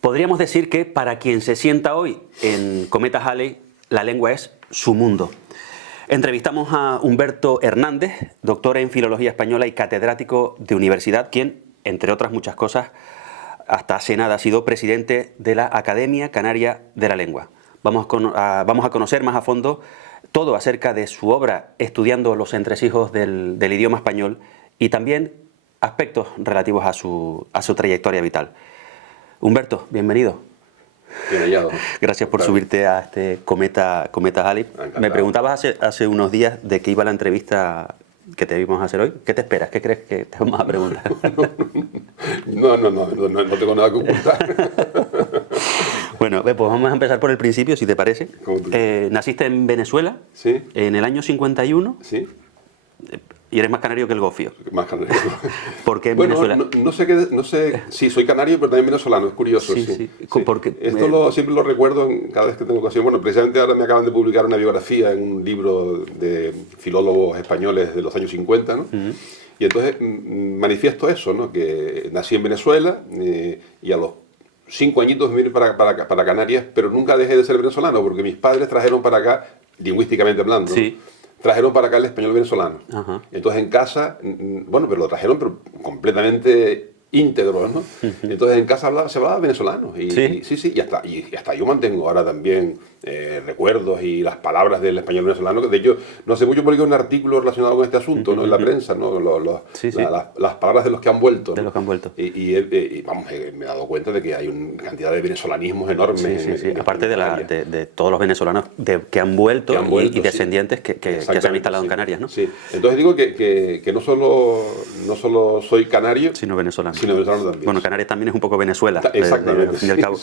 Podríamos decir que para quien se sienta hoy en Cometa Halley, la lengua es su mundo. Entrevistamos a Humberto Hernández, doctor en Filología Española y catedrático de universidad, quien, entre otras muchas cosas, hasta hace nada ha sido presidente de la Academia Canaria de la Lengua. Vamos a conocer más a fondo todo acerca de su obra estudiando los entresijos del idioma español y también aspectos relativos a su trayectoria vital. Humberto, bienvenido. Bien hallado. Gracias por subirte a este Cometa Halley. Me preguntabas hace unos días de qué iba la entrevista que te íbamos a hacer hoy. ¿Qué te esperas? ¿Qué crees que te vamos a preguntar? No tengo nada que ocultar. Bueno, pues vamos a empezar por el principio, si te parece. Naciste en Venezuela, ¿Sí? En el año 51. Sí. Y eres más canario que el gofio. Más canario. ¿Por qué en bueno, Venezuela? No sé, sí, soy canario, pero también venezolano, es curioso. Sí. Porque Siempre lo recuerdo cada vez que tengo ocasión. Bueno, precisamente ahora me acaban de publicar una biografía en un libro de filólogos españoles de los años 50, ¿no? Y entonces manifiesto eso, ¿no? Que nací en Venezuela y a los 5 añitos me vine para Canarias, pero nunca dejé de ser venezolano, porque mis padres trajeron para acá, lingüísticamente hablando, sí. Trajeron para acá el español venezolano. Ajá. Entonces en casa, bueno, pero lo trajeron pero completamente íntegro, ¿no? Entonces en casa se hablaba venezolano. Y, sí. Y hasta yo mantengo ahora también recuerdos y las palabras del español venezolano. Que de hecho, no hace mucho publiqué un artículo relacionado con este asunto, ¿no? En la prensa, ¿no? Las palabras de los que han vuelto. De los que han vuelto. Y vamos, me he dado cuenta de que hay una cantidad de venezolanismos enormes. Sí. Aparte de todos los venezolanos que han vuelto y descendientes que se han instalado en Canarias, ¿no? Sí. Entonces digo que no solo soy canario, sino venezolano. También. Bueno, Canarias también es un poco Venezuela. Exactamente. Al fin y al cabo.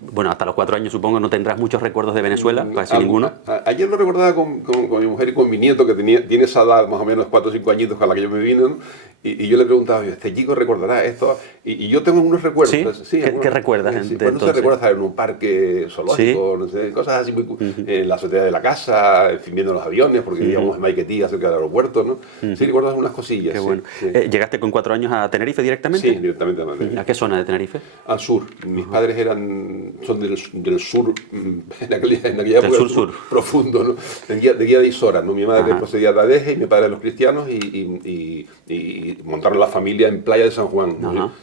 Bueno, hasta los 4 años supongo no tendrás muchos recuerdos de Venezuela, casi ninguno. Ayer lo recordaba con mi mujer y con mi nieto, que tiene esa edad, más o menos 4 o 5 añitos con la que yo me vine, ¿no? Y yo le preguntaba, este chico recordará esto, y yo tengo unos recuerdos. ¿Sí? ¿Qué recuerdas? No se recuerda estar en un parque zoológico, no sé, cosas así, en la azotea de la casa, en fin, viendo los aviones, porque vivíamos en Maiquetía, cerca del aeropuerto, ¿no? Sí, recuerdas algunas cosillas. Qué bueno. ¿Llegaste con 4 años a Tenerife directamente? Sí, directamente a Tenerife. ¿A qué zona de Tenerife? Al sur. Mis padres son del sur, en aquella época sur profundo, ¿no? de Guía de Isora, ¿no? Mi madre procedía de Adeje y mi padre de los cristianos y montaron la familia en Playa de San Juan.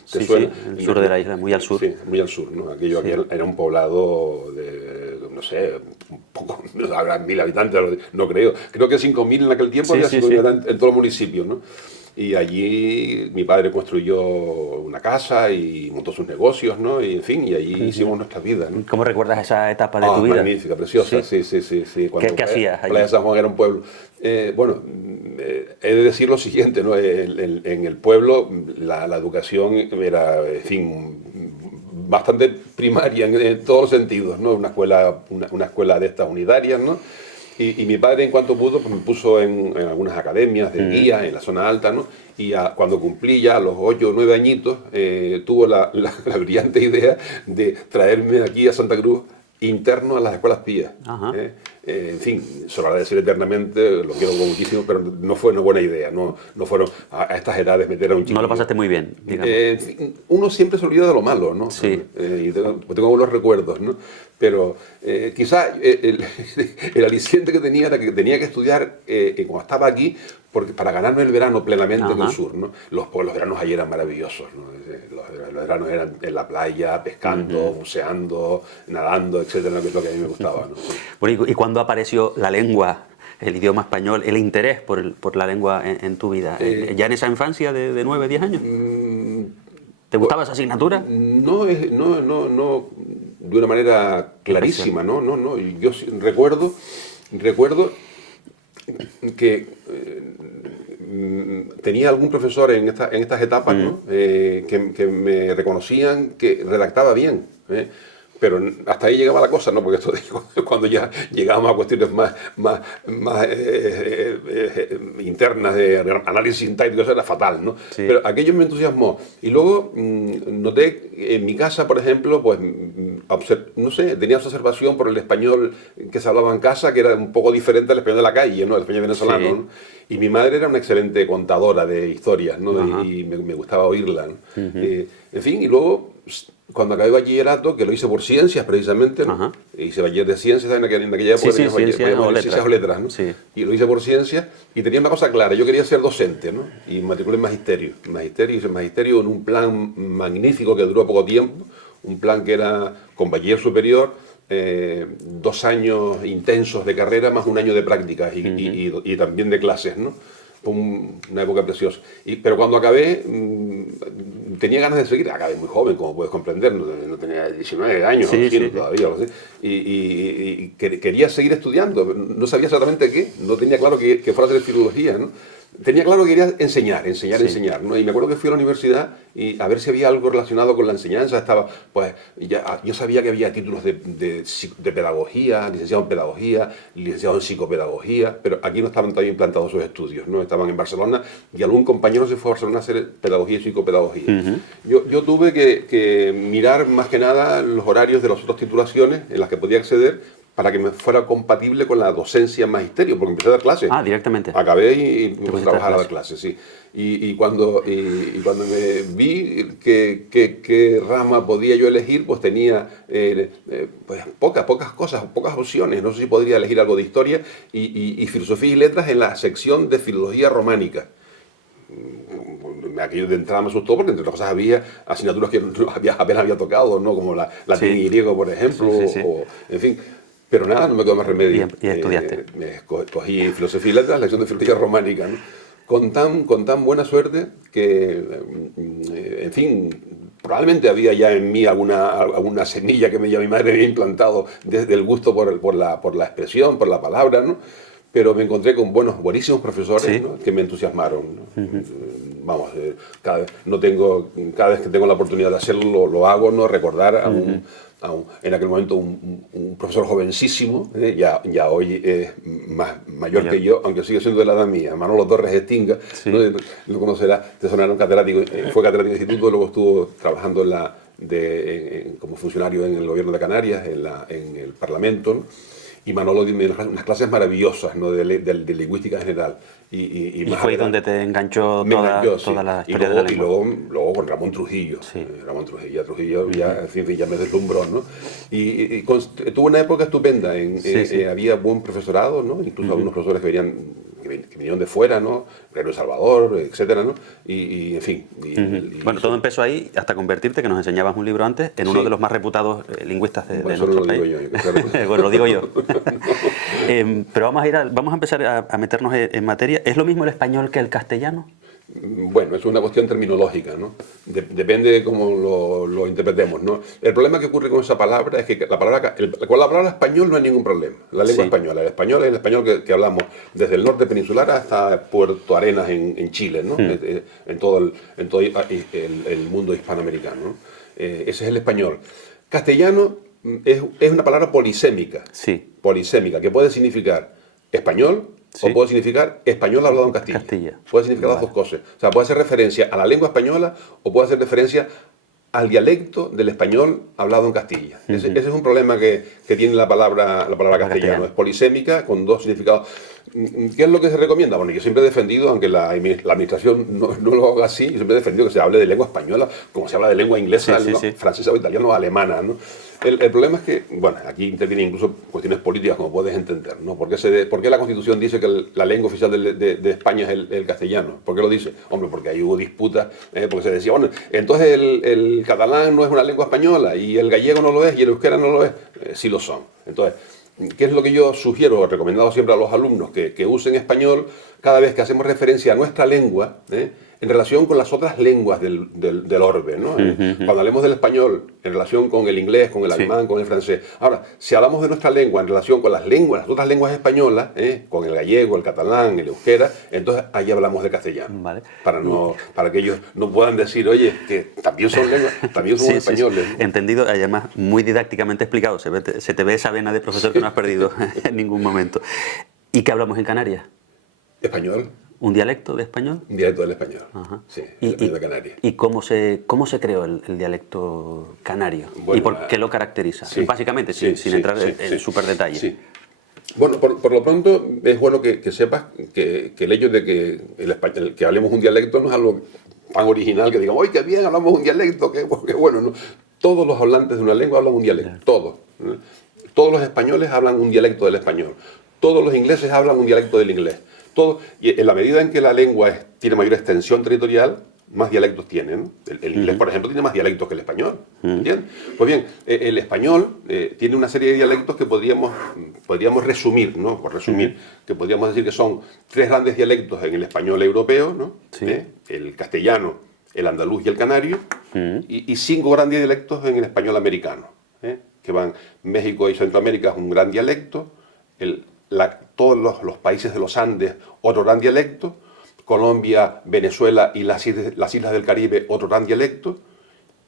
Sí, el sur de la isla, muy al sur. Sí, muy al sur, ¿no? Aquello era un poblado de, no sé, un poco, habrá 1000 habitantes, no creo. Creo que 5000 en aquel tiempo, había 5000 en todo el municipio, ¿no? Y allí mi padre construyó una casa y montó sus negocios, ¿no? Y en fin, y allí hicimos nuestras vidas, ¿no? ¿Cómo recuerdas esa etapa de tu vida? Magnífica, preciosa, sí. ¿Qué hacías allí? Playa de San Juan era un pueblo. Bueno, he de decir lo siguiente, ¿no? En el pueblo la educación era, en fin, bastante primaria en todos los sentidos, ¿no? Una escuela de estas unitarias, ¿no? Y mi padre, en cuanto pudo, pues me puso en algunas academias de guía, en la zona alta, ¿no? Y cuando cumplí ya los 8 o 9 añitos, tuvo la brillante idea de traerme aquí a Santa Cruz interno a las escuelas pías. En fin, se lo agradeceré eternamente, lo quiero muchísimo, pero no fue una buena idea. No fueron a estas edades meter a un chico. No lo pasaste muy bien, digamos. En fin, uno siempre se olvida de lo malo, ¿no? Sí. Y tengo buenos recuerdos, ¿no? Pero quizás el aliciente que tenía era que tenía que estudiar cuando estaba aquí, porque para ganarme el verano plenamente en el sur, ¿no? Los veranos allí eran maravillosos, ¿no? Los veranos eran en la playa, pescando, buceando, nadando, etcétera, que es lo que a mí me gustaba, ¿no? Bueno, ¿y cuándo apareció la lengua, el idioma español, el interés por la lengua en tu vida? ¿Ya en esa infancia de 9, 10 años? ¿Te gustaba esa asignatura? No, de una manera clarísima, no. Yo recuerdo que tenía algún profesor en estas etapas, ¿no? Que me reconocían que redactaba bien, pero hasta ahí llegaba la cosa, ¿no? Porque esto cuando ya llegábamos a cuestiones más internas de análisis sintáctico, eso era fatal, ¿no? Sí. Pero aquello me entusiasmó. Y luego noté en mi casa, por ejemplo, pues no sé, tenía observación por el español que se hablaba en casa, que era un poco diferente al español de la calle, ¿no? El español venezolano, ¿no? Y mi madre era una excelente contadora de historias, ¿no? Y me gustaba oírla, ¿no? En fin, y luego cuando acabé bachillerato, que lo hice por ciencias precisamente, ¿no? Ajá. Hice bachiller de ciencias en aquella época, Sí, tenía ciencias o ciencias o letras, ¿no? Sí. Y lo hice por ciencias y tenía una cosa clara, yo quería ser docente, ¿no? Y me matriculé en magisterio. Hice magisterio en un plan magnífico que duró poco tiempo, un plan que era con bachiller superior, 2 años intensos de carrera más 1 año de prácticas y también de clases, ¿no? Fue una época preciosa. Pero cuando acabé, tenía ganas de seguir. Acabé muy joven, como puedes comprender, no tenía 19 años, Sí, sí. todavía, no sé. Y quería seguir estudiando. No sabía exactamente qué, no tenía claro que fuera a hacer filología, ¿no? Tenía claro que quería enseñar, ¿no? Y me acuerdo que fui a la universidad y a ver si había algo relacionado con la enseñanza. Yo sabía que había títulos de pedagogía, licenciado en pedagogía, licenciado en psicopedagogía, pero aquí no estaban todavía implantados esos estudios, ¿no? Estaban en Barcelona y algún compañero se fue a Barcelona a hacer pedagogía y psicopedagogía. Yo tuve que mirar más que nada los horarios de las otras titulaciones en las que podía acceder para que me fuera compatible con la docencia en magisterio, porque empecé a dar clases. Ah, directamente. Acabé y me puse a trabajar a dar clases. clases, sí. Y cuando me vi qué rama podía yo elegir, pues tenía pues pocas cosas, pocas opciones. No sé si podría elegir algo de historia y filosofía y letras en la sección de filología románica. Aquello de entrada me asustó porque entre otras cosas había asignaturas que apenas había tocado, ¿no? Como latín y griego, por ejemplo, o, en fin. Pero nada, no me quedó más remedio. Y estudiaste. Cogí filosofía y letras, la lección de filología románica, ¿no? Con tan buena suerte que, en fin, probablemente había ya en mí alguna semilla que mi madre había implantado desde el gusto por la expresión, por la palabra, ¿no? Pero me encontré con buenísimos profesores, Sí. ¿no? Que me entusiasmaron, ¿no? Vamos, cada vez que tengo la oportunidad de hacerlo, lo hago, ¿no? Recordar en aquel momento un profesor jovencísimo, ya hoy es mayor que yo, aunque sigue siendo de la edad mía, Manolo Torres Estinga, Sí. ¿no? Lo conocerá, te sonará un catedrático, fue catedrático de instituto, luego estuvo trabajando como funcionario en el gobierno de Canarias, en el Parlamento, ¿no? Y Manolo dio unas clases maravillosas, ¿no? de lingüística general. Y más fue ahí adelante, donde te enganchó me enganchó, toda sí. la historia de la lengua. Luego con Ramón Trujillo. Sí. Ramón Trujillo ya, en fin, ya me deslumbró, ¿no? Tuvo una época estupenda. Sí. Había buen profesorado, ¿no? Incluso algunos profesores que vinieron de fuera, ¿no? Reino de Salvador, etcétera, ¿no? En fin. Bueno, todo empezó ahí hasta convertirte, que nos enseñabas un libro antes, en uno de los más reputados lingüistas de Bueno, eso nuestro no lo país. digo yo. Bueno, lo digo yo. Pero vamos a empezar a meternos en materia. ¿Es lo mismo el español que el castellano? Bueno, es una cuestión terminológica, ¿no? Depende de cómo lo interpretemos, ¿no? El problema que ocurre con esa palabra es que con la palabra español no hay ningún problema. La lengua española. El español es el español que hablamos desde el norte peninsular hasta Puerto Arenas en Chile, ¿no? En todo el mundo hispanoamericano, ¿no? Ese es el español. Castellano es una palabra polisémica. Sí. Polisémica, que puede significar español, Sí. o puede significar español hablado en Castilla. Puede significar las dos cosas. O sea, puede hacer referencia a la lengua española o puede hacer referencia al dialecto del español hablado en Castilla. Ese es un problema que tiene la palabra castellano. Es polisémica con dos significados. ¿Qué es lo que se recomienda? Bueno, yo siempre he defendido, aunque la administración no lo haga así, yo siempre he defendido que se hable de lengua española como se habla de lengua inglesa, francesa o italiana o alemana, ¿no? El problema es que, bueno, aquí intervienen incluso cuestiones políticas, como puedes entender, ¿no? ¿Por qué la Constitución dice que la lengua oficial de España es el castellano? ¿Por qué lo dice? Hombre, porque ahí hubo disputas, porque se decía, bueno, entonces el catalán no es una lengua española y el gallego no lo es y el euskera no lo es. Sí lo son. Entonces, ¿qué es lo que yo sugiero o recomendado siempre a los alumnos? Que usen español cada vez que hacemos referencia a nuestra lengua, en relación con las otras lenguas del orbe, ¿no? Cuando hablemos del español en relación con el inglés, con el alemán, con el francés. Ahora, si hablamos de nuestra lengua en relación con las otras lenguas españolas, con el gallego, el catalán, el euskera, entonces ahí hablamos de castellano. Vale. Para que ellos no puedan decir, oye, que también son lenguas, también somos españoles. Sí. Entendido, además muy didácticamente explicado. Se te ve esa vena de profesor que no has perdido en ningún momento. ¿Y qué hablamos en Canarias? Español. ¿Un dialecto de español? Un dialecto del español. Ajá. Sí, el español de Canarias. ¿Y cómo se creó el dialecto canario? Bueno, ¿Y por qué lo caracteriza? sí, básicamente, sin entrar en súper detalle. Sí. Bueno, por lo pronto es bueno que sepas que el hecho de que hablemos un dialecto no es algo tan original que digamos, ¡ay, qué bien, hablamos un dialecto, qué bueno! ¿No? todos los hablantes de una lengua hablan un dialecto, todos. Todos los españoles hablan un dialecto del español, todos los ingleses hablan un dialecto del inglés. Y en la medida en que la lengua tiene mayor extensión territorial, más dialectos tiene, ¿no? El inglés, por ejemplo, tiene más dialectos que el español. ¿Entiendes? Pues bien, el español tiene una serie de dialectos que podríamos resumir, ¿no? Por resumir, que podríamos decir que son 3 grandes dialectos en el español europeo, ¿no? Sí. El castellano, el andaluz y el canario, y 5 grandes dialectos en el español americano, que van México y Centroamérica es un gran dialecto, todos los países de los Andes otro gran dialecto, Colombia, Venezuela y las islas del Caribe otro gran dialecto,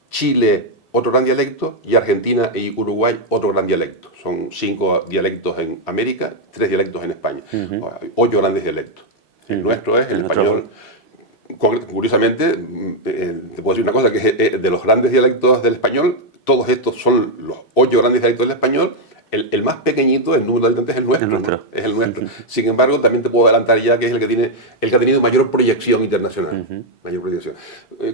Chile otro gran dialecto y Argentina y Uruguay otro gran dialecto. Son 5 dialectos en América, 3 dialectos en España, 8 grandes dialectos. El nuestro es el español. Curiosamente, te puedo decir una cosa, que de los grandes dialectos del español, todos estos son los 8 grandes dialectos del español. El más pequeñito, el número de habitantes, es el nuestro. ¿No? Es el nuestro. Sin embargo, también te puedo adelantar ya que es el que ha tenido mayor proyección internacional. Mayor proyección.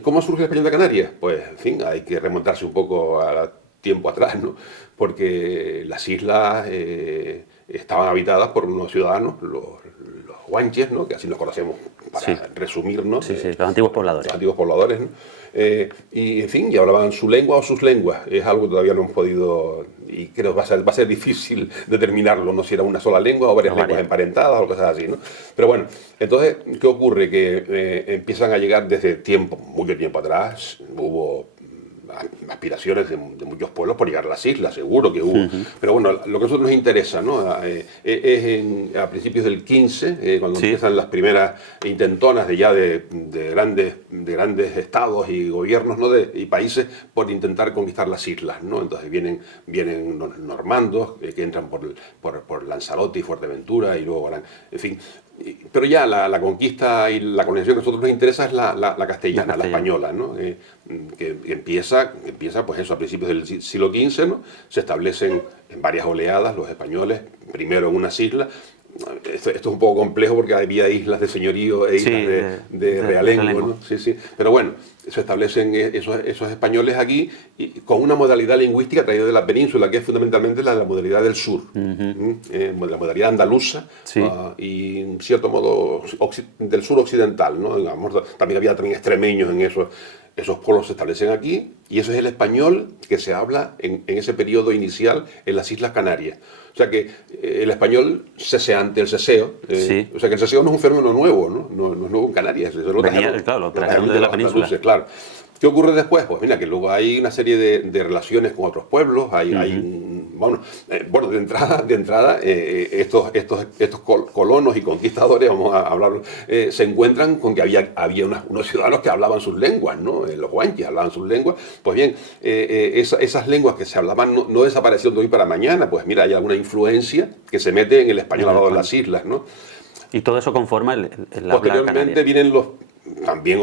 ¿Cómo surge el español de Canarias? Pues, en fin, hay que remontarse un poco a tiempo atrás, ¿no? Porque las islas estaban habitadas por unos ciudadanos, los guanches, ¿no? Que así los conocemos para resumirnos. Sí, los antiguos pobladores. Los antiguos pobladores, ¿no? Y en fin, y hablaban su lengua o sus lenguas. Es algo que todavía no hemos podido, y creo que va a ser difícil determinarlo, no si era una sola lengua o varias lenguas emparentadas o cosas así, ¿no? Pero bueno, entonces, ¿qué ocurre? Que empiezan a llegar desde mucho tiempo atrás, hubo aspiraciones de muchos pueblos por llegar a las islas, seguro que hubo. Pero bueno, lo que a nosotros nos interesa, ¿no? Es a principios del 15, cuando empiezan las primeras intentonas de grandes estados y gobiernos, ¿no? Y países por intentar conquistar las islas, ¿no? Entonces vienen los normandos que entran por Lanzarote y Fuerteventura y luego van, en fin. Pero ya la conquista y la colonización que a nosotros nos interesa es la castellana, la española, ¿no? Que empieza pues eso a principios del siglo XV, ¿no? Se establecen en varias oleadas los españoles, primero en unas islas. Esto es un poco complejo porque había islas de señorío e islas de realengo, ¿no? Sí. Pero bueno, se establecen esos españoles aquí y con una modalidad lingüística traída de la península, que es fundamentalmente la modalidad del sur, la modalidad andaluza y en cierto modo del sur occidental, ¿no? Digamos, también había extremeños en esos pueblos se establecen aquí, y eso es el español que se habla en ese periodo inicial en las Islas Canarias. O sea que el español ceseante, el ceseo, o sea que el ceseo no es un fenómeno nuevo, ¿no? No es nuevo en Canarias. Lo trajeron de la península. Claro. ¿Qué ocurre después? Pues mira, que luego hay una serie de relaciones con otros pueblos, de entrada estos colonos y conquistadores, vamos a hablar, se encuentran con que había unos ciudadanos que hablaban sus lenguas, ¿no? Los guanches hablaban sus lenguas. Pues bien, esas lenguas que se hablaban no desaparecieron de hoy para mañana, pues mira, hay alguna influencia que se mete en el español hablado en las islas, ¿no? Y todo eso conforma el habla Posteriormente canaria. vienen también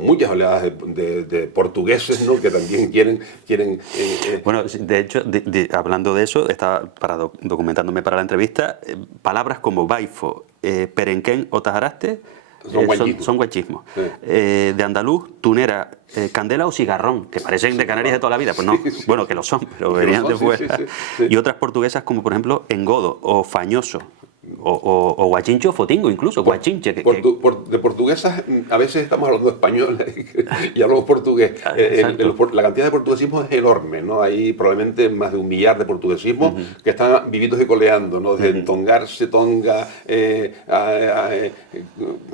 muchas oleadas de portugueses, ¿no? Que también quieren Bueno, de hecho, hablando de eso, estaba documentándome para la entrevista, palabras como baifo, perenquén o tajaraste son guanchismos. Sí. De andaluz, tunera, candela o cigarrón, que parecen de Canarias de toda la vida, pues no, bueno, que lo son, pero venían de fuera. Sí. Y otras portuguesas como, por ejemplo, engodo o fañoso. O guachincho o fotingo incluso, guachinche. De portuguesas a veces estamos hablando español y hablamos portugués. La cantidad de portuguesismos es enorme, ¿no? Hay probablemente más de 1 millar de portuguesismos que están vivitos y coleando, ¿no? Desde tongarse, tonga,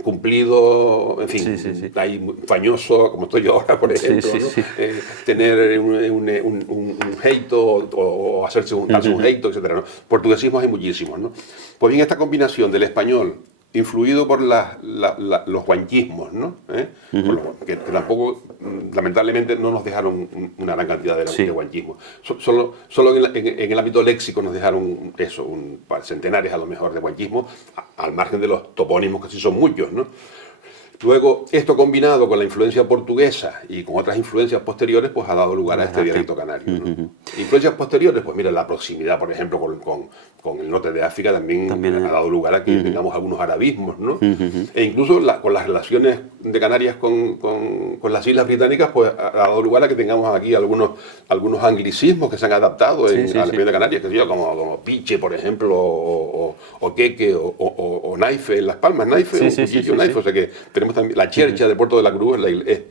cumplido, en fin, hay fañoso, como estoy yo ahora, por ejemplo, ¿no? Tener un jeito o darse un jeito, etc., ¿no? Portuguesismos hay muchísimos, ¿no? Pues bien, esta combinación del español influido por los guanchismos, ¿no? Que tampoco, lamentablemente, no nos dejaron una gran cantidad de guanchismos. Solo en el ámbito léxico nos dejaron eso, centenares a lo mejor de guanchismos, al margen de los topónimos, que sí son muchos, ¿no? Luego, esto combinado con la influencia portuguesa y con otras influencias posteriores, pues ha dado lugar a este dialecto canario, ¿no? Influencias posteriores, pues mira, la proximidad, por ejemplo, con el norte de África también ha dado lugar a que tengamos algunos arabismos, ¿no? E incluso con las relaciones de Canarias con las Islas Británicas, pues ha dado lugar a que tengamos aquí algunos anglicismos que se han adaptado al español de Canarias, que sé yo, como piche, por ejemplo, o queque, o naife en Las Palmas, naife, un cuchillo, naife, o sea que tenemos también la chercha de Puerto de la Cruz, es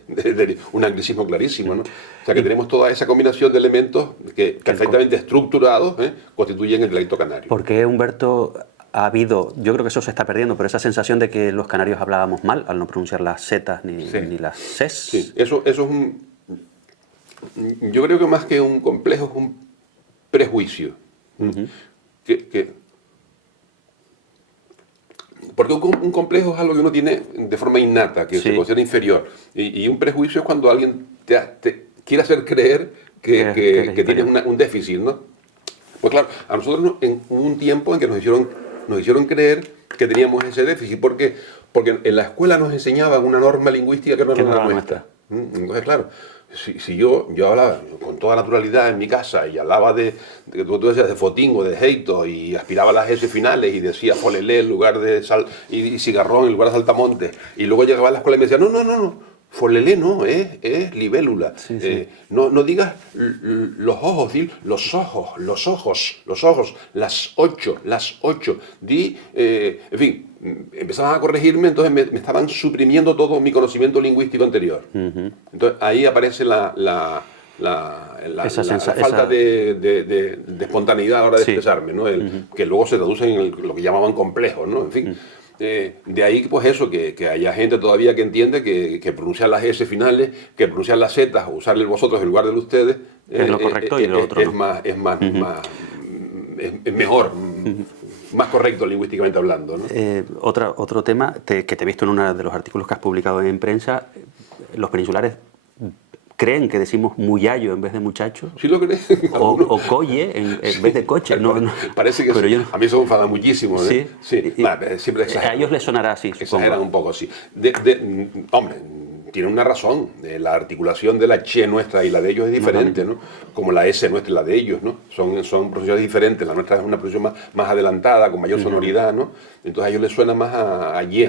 un anglicismo clarísimo, ¿no? O sea que tenemos toda esa combinación de elementos que perfectamente estructurados constituyen el dialecto canario. ¿Por qué, Humberto, ha habido, yo creo que eso se está perdiendo, pero esa sensación de que los canarios hablábamos mal al no pronunciar las zetas ni las ses? Sí, eso es yo creo que más que un complejo es un prejuicio. Porque un complejo es algo que uno tiene de forma innata, que se considera inferior. Y un prejuicio es cuando alguien te quiere hacer creer que tienes un déficit, ¿no? Pues claro, a nosotros hubo un tiempo en que nos hicieron creer que teníamos ese déficit. ¿Por qué? Porque en la escuela nos enseñaban una norma lingüística que no era la nuestra. Entonces, claro, si yo hablaba con toda naturalidad en mi casa y hablaba tú decías de fotingo, de jeito, y aspiraba a las S finales y decía folelé en lugar de y cigarrón en lugar de saltamontes, y luego llegaba a la escuela y me decía, no, folelé no, es libélula. No digas los ojos, di los ojos, las ocho, di, en fin, empezaban a corregirme, entonces me estaban suprimiendo todo mi conocimiento lingüístico anterior. Entonces ahí aparece la falta de espontaneidad a la hora de expresarme, ¿no? Que luego se traduce en lo que llamaban complejos, ¿no? En fin. De ahí, pues eso, que haya gente todavía que entiende que pronunciar las S finales, que pronunciar las Z o usarle el vosotros en lugar del ustedes, es lo correcto y lo otro no. Es mejor, más correcto lingüísticamente hablando, ¿no? Otro tema que te he visto en uno de los artículos que has publicado en prensa, los peninsulares creen que decimos muyallo en vez de muchacho. ¿Sí lo creen? O colle en vez de coche. No, parece que sí. A mí eso me enfada muchísimo. Sí. Siempre exageran. A ellos les sonará así, supongo. Exageran un poco, sí. Hombre, tiene una razón. La articulación de la che nuestra y la de ellos es diferente, ¿no? Como la S nuestra y la de ellos, ¿no? Son pronunciaciones diferentes. La nuestra es una pronunciación más adelantada, con mayor sonoridad, ¿no? Entonces a ellos les suena más a ye,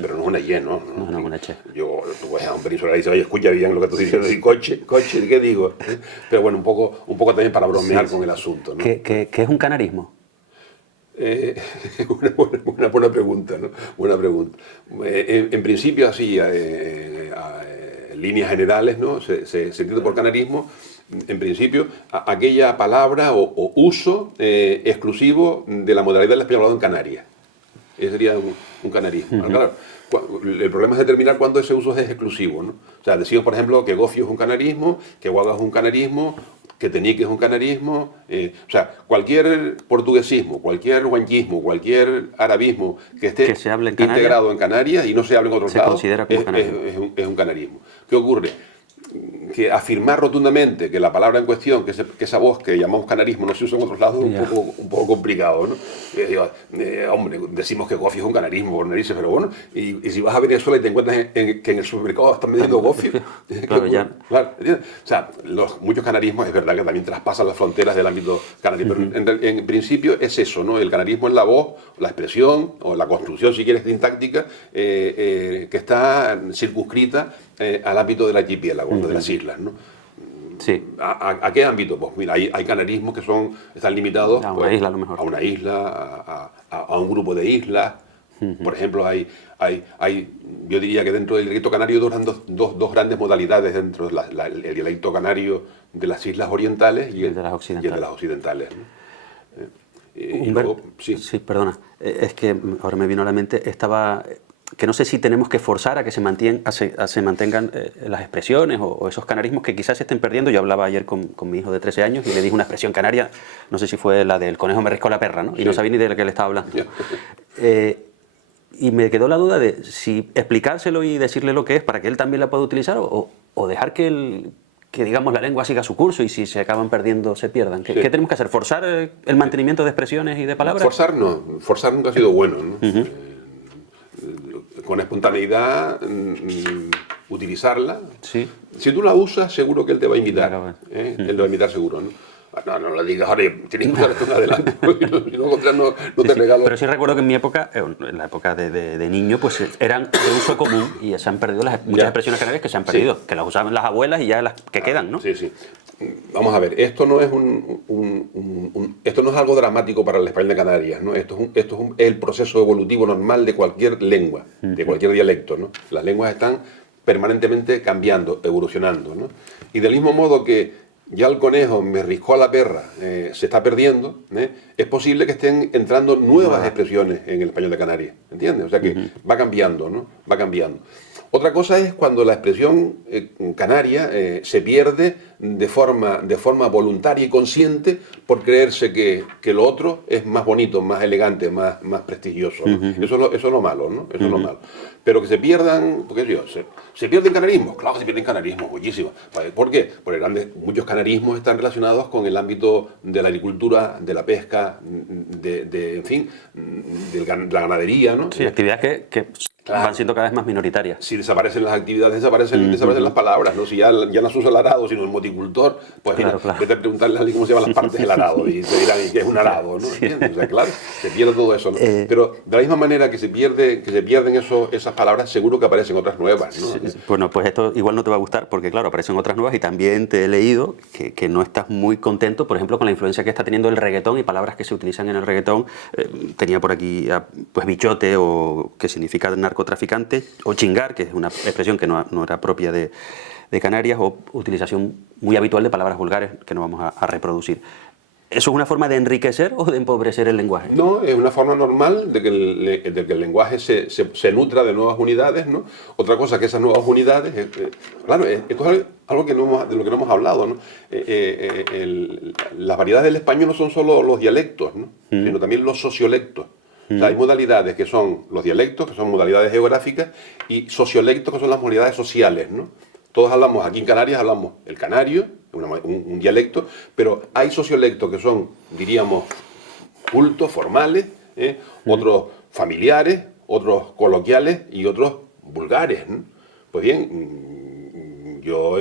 pero no es una ye, ¿no? No es una che. Tú vas a un peninsular y dices, oye, escucha bien lo que tú dices, y coche, ¿qué digo? Pero bueno, un poco también para bromear con el asunto, ¿no? ¿Qué es un canarismo? Una buena pregunta, ¿no? Buena pregunta. En principio, así, líneas generales, ¿no? Se entiende por canarismo, en principio, aquella palabra o uso exclusivo de la modalidad del español hablado en Canarias. Ese sería un canarismo. Claro, el problema es determinar cuándo ese uso es exclusivo, ¿no? O sea, decimos, por ejemplo, que gofio es un canarismo, que guaga es un canarismo, que tenique es un canarismo. O sea, cualquier portuguesismo, cualquier guanquismo, cualquier arabismo que esté integrado en Canarias y no se hable en otros lados, es un canarismo. ¿Qué ocurre? Que afirmar rotundamente que la palabra en cuestión, que esa voz que llamamos canarismo no se usa en otros lados, es un poco complicado, ¿no? Hombre, decimos que gofio es un canarismo por narices, pero bueno, y si vas a Venezuela y te encuentras que en el supermercado están vendiendo gofio, claro, ya. Claro, o sea, muchos canarismos es verdad que también traspasan las fronteras del ámbito canario, pero en principio es eso, ¿no? El canarismo es la voz, la expresión, o la construcción, si quieres, sintáctica, que está circunscrita al ámbito del archipiélago, de las islas, ¿no? Sí. ¿A qué ámbito? Pues mira, hay canarismos que están limitados a una isla, a lo mejor. A una isla, a un grupo de islas. Por ejemplo, yo diría que dentro del dialecto canario dos grandes modalidades dentro del dialecto canario de las islas orientales y el de las occidentales, ¿no? Luego, sí, perdona. Es que ahora me vino a la mente, que no sé si tenemos que forzar a que se mantengan las expresiones o esos canarismos que quizás se estén perdiendo. Yo hablaba ayer con mi hijo de 13 años y le dije una expresión canaria, no sé si fue la del conejo me riscó la perra, ¿no? Y no sabía ni de la que le estaba hablando. Y me quedó la duda de si explicárselo y decirle lo que es para que él también la pueda utilizar o dejar que digamos la lengua siga su curso y si se acaban perdiendo se pierdan. ¿Qué tenemos que hacer? ¿Forzar el mantenimiento de expresiones y de palabras? Forzar nunca ha sido bueno, ¿no? con espontaneidad, utilizarla. Sí. Si tú la usas, seguro que él te va a imitar. Claro, Él te va a imitar seguro, ¿no? No lo digas ahora, tienes que usar esto en adelante, porque si no te regalo. Pero sí recuerdo que en mi época, en la época de niño, pues eran de uso común y se han perdido muchas expresiones canarias que se han perdido, que las usaban las abuelas y ya las que quedan, ¿no? Sí, sí. Vamos a ver, esto no es esto no es algo dramático para el español de Canarias, ¿no? Esto es el proceso evolutivo normal de cualquier lengua, de cualquier dialecto, ¿no? Las lenguas están permanentemente cambiando, evolucionando, ¿no? Y del mismo modo que ya el conejo me riscó a la perra, se está perdiendo, es posible que estén entrando nuevas expresiones en el español de Canarias, ¿entiendes? O sea que va cambiando, ¿no? Va cambiando. Otra cosa es cuando la expresión canaria se pierde de forma voluntaria y consciente por creerse que lo otro es más bonito, más elegante, más prestigioso, ¿no? Eso es lo malo, ¿no? Eso es lo malo. Pero que se pierdan, porque se pierden canarismos, claro que se pierden canarismos, muchísimos. ¿Por qué? Porque muchos canarismos están relacionados con el ámbito de la agricultura, de la pesca, en fin, de la ganadería, ¿no? Sí, actividades que van siendo cada vez más minoritarias. Si desaparecen las actividades, desaparecen las palabras, ¿no? Si ya no se usa el arado, sino el moticultor, pues claro. vete a preguntarle a alguien cómo se llaman las partes del arado y te dirán que es un arado, ¿no? Sí. O sea, claro, se pierde todo eso, ¿no? Pero de la misma manera que se pierden esas palabras, seguro que aparecen otras nuevas, ¿no? Sí. Bueno, pues esto igual no te va a gustar porque, claro, aparecen otras nuevas y también te he leído que no estás muy contento, por ejemplo, con la influencia que está teniendo el reggaetón y palabras que se utilizan en el reggaetón. Tenía por aquí, pues, bichote, o que significa narcotraficante, o chingar, que es una expresión que no era propia de Canarias, o utilización muy habitual de palabras vulgares que no vamos a reproducir. ¿Eso es una forma de enriquecer o de empobrecer el lenguaje? No, es una forma normal de que el lenguaje se nutra de nuevas unidades, ¿no? Otra cosa que esas nuevas unidades, claro, esto es algo de lo que no hemos hablado, ¿no? Las variedades del español no son solo los dialectos, ¿no? Sino también los sociolectos. O sea, hay modalidades que son los dialectos, que son modalidades geográficas, y sociolectos, que son las modalidades sociales, ¿no? Todos hablamos, aquí en Canarias hablamos el canario, un dialecto, pero hay sociolectos que son, diríamos, cultos, formales, otros familiares, otros coloquiales y otros vulgares, ¿no? Pues bien, yo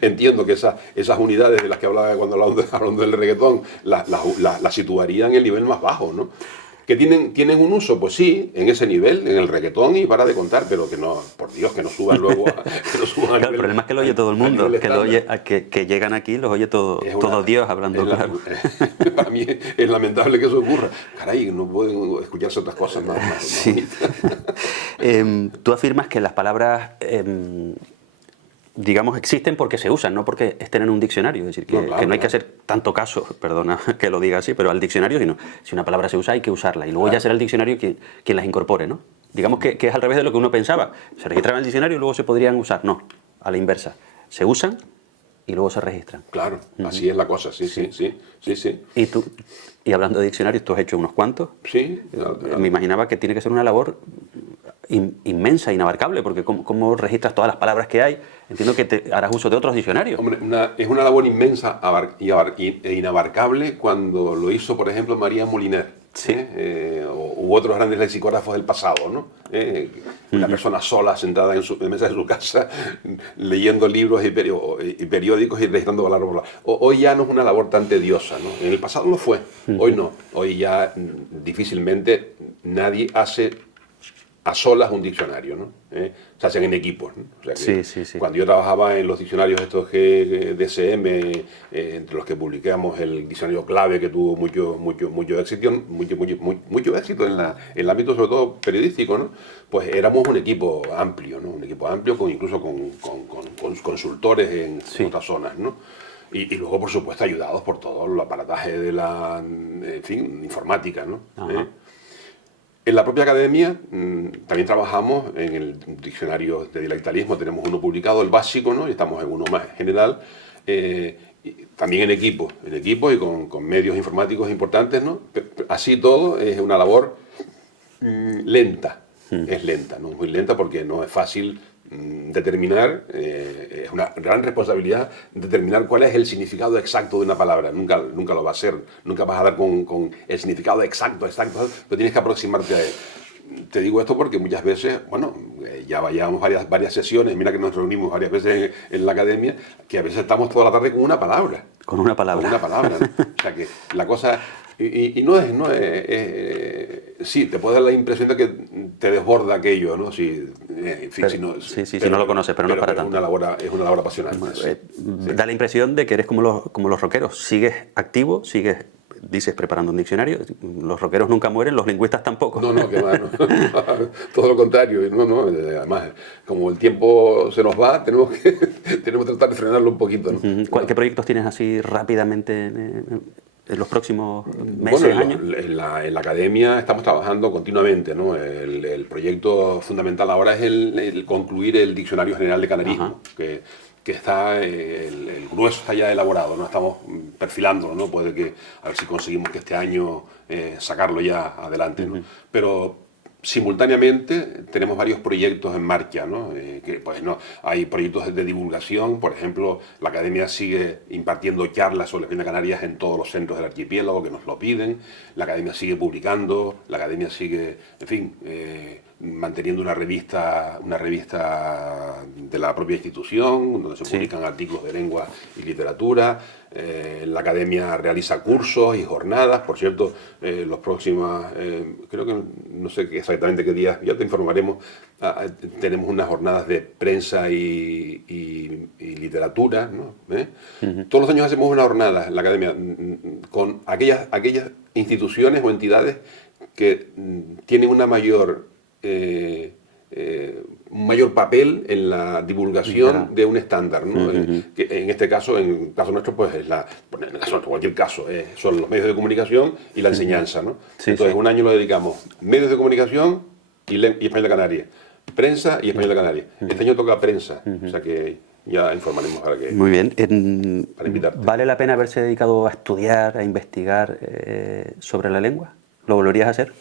entiendo que esas unidades de las que hablaba cuando hablando del reggaetón las situarían en el nivel más bajo, ¿no? ¿Que tienen un uso? Pues sí, en ese nivel, en el reggaetón, y para de contar, pero que no, por Dios, que no suban luego que no suban a Claro, el problema es que lo oye todo el mundo, que llegan aquí, los oye todo Dios hablando claro. Para mí es lamentable que eso ocurra. Caray, no pueden escucharse otras cosas más sí. Tú afirmas que las palabras, digamos, existen porque se usan, no porque estén en un diccionario. Es decir, que no hay que hacer tanto caso, perdona que lo diga así, pero al diccionario, sino si una palabra se usa hay que usarla y luego ya será el diccionario quien las incorpore, ¿no? Digamos que es al revés de lo que uno pensaba. Se registraban en el diccionario y luego se podrían usar. No, a la inversa. Se usan y luego se registran. Claro, así es la cosa, sí. Y hablando de diccionarios, tú has hecho unos cuantos. Sí. Me imaginaba que tiene que ser una labor inmensa, inabarcable, porque ¿cómo registras todas las palabras que hay? Entiendo que te harás uso de otros diccionarios. Hombre, es una labor inmensa e inabarcable cuando lo hizo, por ejemplo, María Moliner. Sí. U otros grandes lexicógrafos del pasado, ¿no? Una persona sola sentada en la mesa de su casa leyendo libros y periódicos y registrando palabras por palabra. Hoy ya no es una labor tan tediosa, ¿no? En el pasado lo fue, hoy no. Hoy ya difícilmente nadie hace a solas un diccionario, ¿no? Se hacen en equipos, ¿no? O sea que sí. Cuando yo trabajaba en los diccionarios estos DSM, entre los que publicamos el diccionario clave, que tuvo mucho éxito, mucho éxito en el ámbito sobre todo periodístico, ¿no? Pues éramos un equipo amplio, ¿no? Un equipo amplio incluso con consultores en otras zonas, ¿no? Y luego, por supuesto, ayudados por todo el aparataje de la informática, ¿no? En la propia academia también trabajamos en el diccionario de dialectalismo, tenemos uno publicado, el básico, ¿no? Y estamos en uno más general, también en equipo y con medios informáticos importantes, ¿no? Así todo es una labor lenta, es lenta, ¿no? Muy lenta porque no es fácil determinar, es una gran responsabilidad determinar cuál es el significado exacto de una palabra. Nunca lo va a ser, nunca vas a dar con el significado exacto, pero tienes que aproximarte a él. te digo esto porque muchas veces, bueno, ya llevamos varias sesiones, mira que nos reunimos varias veces en la academia, que a veces estamos toda la tarde con una palabra. Con una palabra. Con una palabra, ¿no? O sea que la cosa... Y no es... sí, te puede dar la impresión de que te desborda aquello, ¿no? Si, en fin, Pero, si no, si no lo conoces, pero no es para tanto. Es una labor apasionante. Da la impresión de que eres como los rockeros. Sigues activo, dices preparando un diccionario. Los rockeros nunca mueren, los lingüistas tampoco. No, que va, no. Todo lo contrario. No. Además, como el tiempo se nos va, tenemos que tratar de frenarlo un poquito, ¿no? ¿Qué proyectos tienes así rápidamente en los próximos meses, años? En la academia estamos trabajando continuamente, ¿no? El proyecto fundamental ahora es el concluir el Diccionario General de Canarismo, que está, el grueso está ya elaborado, ¿no? Estamos perfilándolo, ¿no? Puede que, a ver si conseguimos que este año sacarlo ya adelante, ¿no? Pero simultáneamente tenemos varios proyectos en marcha, ¿no? Hay proyectos de divulgación, por ejemplo, la Academia sigue impartiendo charlas sobre las Islas Canarias en todos los centros del archipiélago que nos lo piden, la Academia sigue publicando, la Academia sigue, en fin, manteniendo una revista de la propia institución, donde se publican artículos de lengua y literatura. La Academia realiza cursos y jornadas, por cierto, los próximos, creo que no sé exactamente qué días, ya te informaremos, tenemos unas jornadas de prensa y literatura, ¿no? Todos los años hacemos una jornada en la Academia con aquellas instituciones o entidades que tienen un mayor papel en la divulgación de un estándar, ¿no? Que en este caso, en el caso nuestro, pues en el caso nuestro, cualquier caso, son los medios de comunicación y la enseñanza, ¿no? Entonces, un año lo dedicamos medios de comunicación y Español de Canarias, prensa y Español de Canarias. Este año toca prensa, o sea que ya informaremos para que... Muy bien. Para invitarte. ¿Vale la pena haberse dedicado a estudiar, a investigar sobre la lengua? ¿Lo volverías a hacer?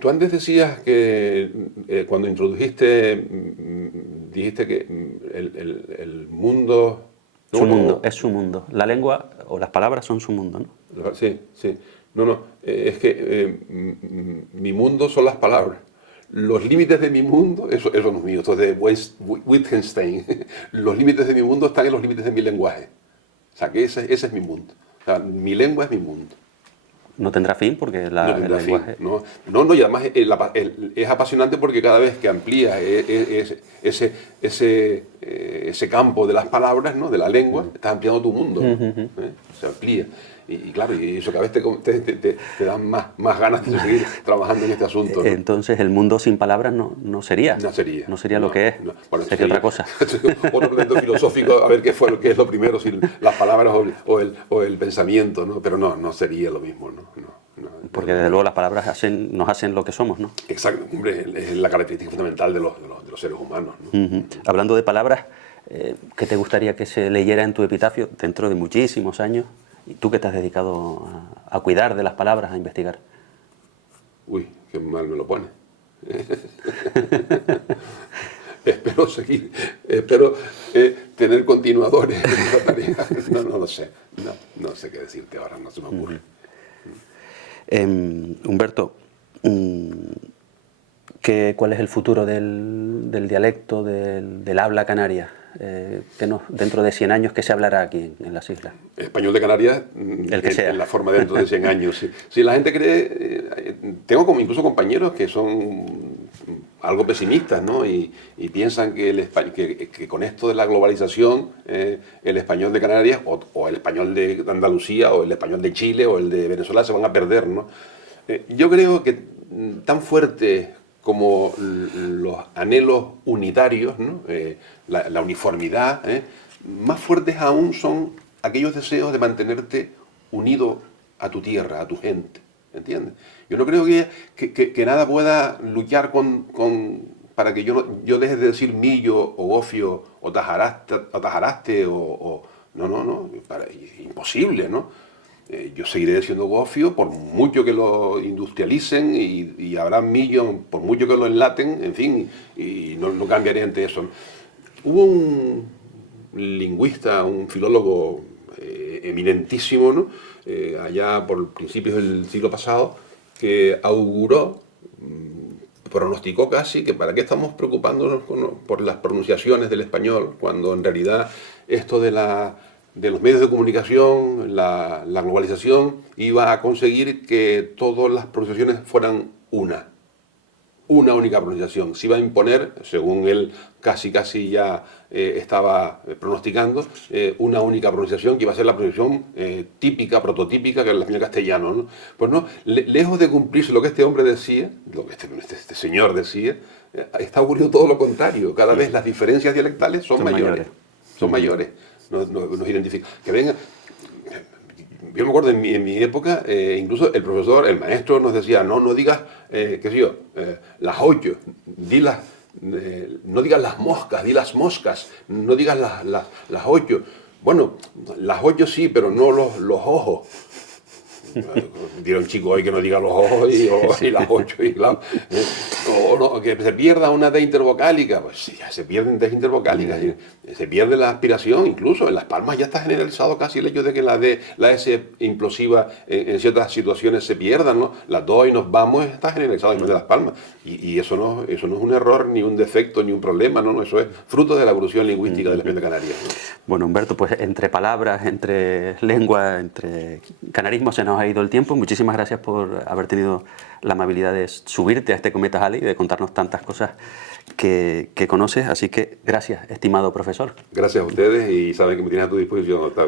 Tú antes decías que cuando introdujiste, dijiste que el mundo... Su mundo, es su mundo. La lengua o las palabras son su mundo, ¿no? Sí. Es que mi mundo son las palabras. Los límites de mi mundo, eso no es mío, esto es de Wittgenstein. Los límites de mi mundo están en los límites de mi lenguaje. O sea, que ese es mi mundo. O sea, mi lengua es mi mundo. No tendrá fin porque el lenguaje... No, y además es apasionante porque cada vez que amplías ese campo de las palabras, ¿no? De la lengua, estás ampliando tu mundo, se amplía. Y claro, y eso cada vez te dan más ganas de seguir trabajando en este asunto, ¿no? Entonces el mundo sin palabras no sería. No sería lo que es, Bueno, sería otra cosa. Otro planteamiento filosófico, a ver qué es lo primero, si las palabras o el pensamiento, ¿no? Pero no sería lo mismo, ¿no? Porque desde luego las palabras nos hacen lo que somos, ¿no? Exacto, hombre, es la característica fundamental de los seres humanos, ¿no? Hablando de palabras, ¿qué te gustaría que se leyera en tu epitafio dentro de muchísimos años? ¿Y tú que te has dedicado a cuidar de las palabras, a investigar? Uy, qué mal me lo pone. Espero tener continuadores en esta tarea. No lo sé. No sé qué decirte ahora, no se me ocurre. Humberto, ¿cuál es el futuro del dialecto, del habla canaria? Dentro de 100 años, ¿qué se hablará aquí en las islas? Español de Canarias, el que sea. En la forma dentro de 100 años. Si la gente cree, tengo incluso compañeros que son algo pesimistas, ¿no? Y piensan que con esto de la globalización, el español de Canarias o el español de Andalucía o el español de Chile o el de Venezuela se van a perder, ¿no? Yo creo que tan fuerte como los anhelos unitarios, ¿no? La uniformidad, más fuertes aún son aquellos deseos de mantenerte unido a tu tierra, a tu gente, ¿entiendes? Yo no creo que nada pueda luchar para que yo deje de decir millo o gofio o tajaraste no, imposible, ¿no? Yo seguiré diciendo gofio por mucho que lo industrialicen y habrá millo por mucho que lo enlaten, en fin, y no cambiaré ante eso, ¿no? Hubo un lingüista, un filólogo eminentísimo, ¿no? Allá por principios del siglo pasado, que auguró pronosticó casi que para qué estamos preocupándonos por las pronunciaciones del español, cuando en realidad esto de los medios de comunicación, la globalización, iba a conseguir que todas las pronunciaciones fueran una única pronunciación. Se iba a imponer, según él casi ya estaba pronosticando, una única pronunciación que iba a ser la pronunciación típica, prototípica, que es la del castellano, ¿no? Pues no, lejos de cumplirse lo que este hombre decía, lo que este señor decía, está ocurriendo todo lo contrario. Cada vez las diferencias dialectales son mayores. Son mayores. Nos identifican. Que venga. Yo me acuerdo en mi época, incluso el profesor, el maestro nos decía, no digas, qué sé yo, las 8, no digas las moscas, di las moscas, no digas las 8. Bueno, las 8 sí, pero no los ojos. Dirá un chico hoy que no diga los ojos y las 8 y claro. O no, que se pierda una D intervocálica, pues ya se pierden D intervocálicas, se pierde la aspiración, incluso en Las Palmas ya está generalizado casi el hecho de que la S implosiva en ciertas situaciones se pierda, ¿no? Las dos y nos vamos está generalizado en Las Palmas. Y eso no es un error, ni un defecto, ni un problema, ¿no? Eso es fruto de la evolución lingüística del español de Canarias, ¿no? Bueno, Humberto, pues entre palabras, entre lengua, entre canarismo se nos ha ido el tiempo. Muchísimas gracias por haber tenido la amabilidad de subirte a este cometa Halley y de contarnos tantas cosas que conoces. Así que gracias, estimado profesor. Gracias a ustedes y saben que me tienes a tu disposición, Octavio.